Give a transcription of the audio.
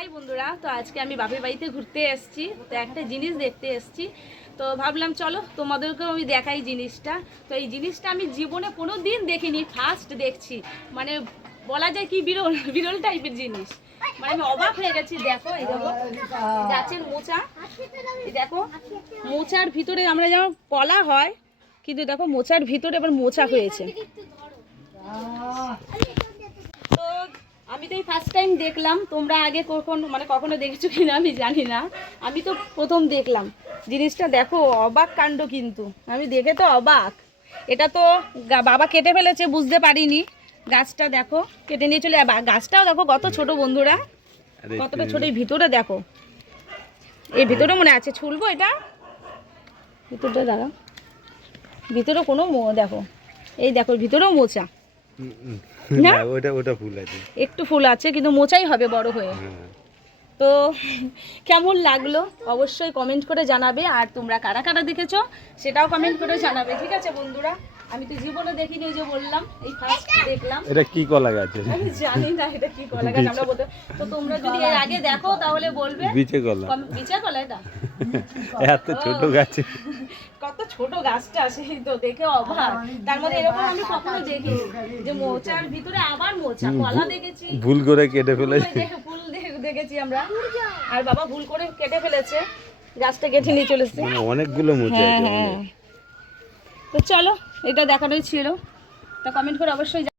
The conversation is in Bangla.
হাই বন্ধুরা, তো আজকে আমি বাপের বাড়িতে ঘুরতে এসেছি। তো একটা জিনিস দেখতে এসেছি, তো ভাবলাম চলো তোমাদেরকেও আমি দেখাই জিনিসটা। তো এই জিনিসটা আমি জীবনে কোনো দিন দেখিনি, ফার্স্ট দেখছি। মানে বলা যায় কি বিরল বিরল টাইপের জিনিস। মানে আমি অবাক হয়ে গেছি। দেখো এই দেখো গাছের মোচা, এই দেখো মোচার ভিতরে আমরা যেমন কলা হয়, কিন্তু দেখো মোচার ভিতরে এবার মোচা হয়েছে। তো আমি তো এই ফার্স্ট টাইম দেখলাম, তোমরা আগে কখনো দেখেছো কিনা আমি জানি না। আমি তো প্রথম দেখলাম জিনিসটা। দেখো অবাক কাণ্ড, কিন্তু আমি দেখে তো অবাক। এটা তো বাবা কেটে ফেলেছে, বুঝতে পারিনি। গাছটা দেখো কেটে নিয়ে চলে, গাছটাও দেখো কত ছোট বন্ধুরা, কতটা ছোট। এই ভিতরে দেখো, এই ভিতরে মনে আছে ছুলবো এটা, ভিতরটা দাঁড়া, ভিতরে কোনো দেখো, এই দেখো ভিতরেও মোচা না, ওটা ফুল আছে, একটু ফুল আছে কিন্তু মোচাই হবে বড় হয়ে। তো কেমন লাগলো অবশ্যই কমেন্ট করে জানাবে, আর তোমরা কারা কারা দেখেছো সেটাও কমেন্ট করে জানাবে। ঠিক আছে বন্ধুরা, আমি তো জীবনে দেখিনি, ওই যে বললাম এই ফার্স্ট দেখলাম। এটা কি কলা গাছ? আমি জানি না এটা কি কলা গাছ, আমরা বলতে। তো তোমরা যদি এর আগে দেখো তাহলে বলবে। বিচে কলা, বিচে কলা এটা? এত ছোট গাছ, কত ছোট গাছটা, সেই তো দেখে অবাক। তার মধ্যে এরকম আমি কখনো দেখিনি যে মোচার ভিতরে আবার মোচা। কলা দেখেছি, ভুল করে কেটে ফেলেছে, ফুল দেখেছি আমরা, আর বাবা ভুল করে কেটে ফেলেছে, গাছটা কেটে নিয়ে চলেছে। অনেকগুলো মোচা আছে। তো চলো, এটা দেখানোই ছিল। তা কমেন্ট করে অবশ্যই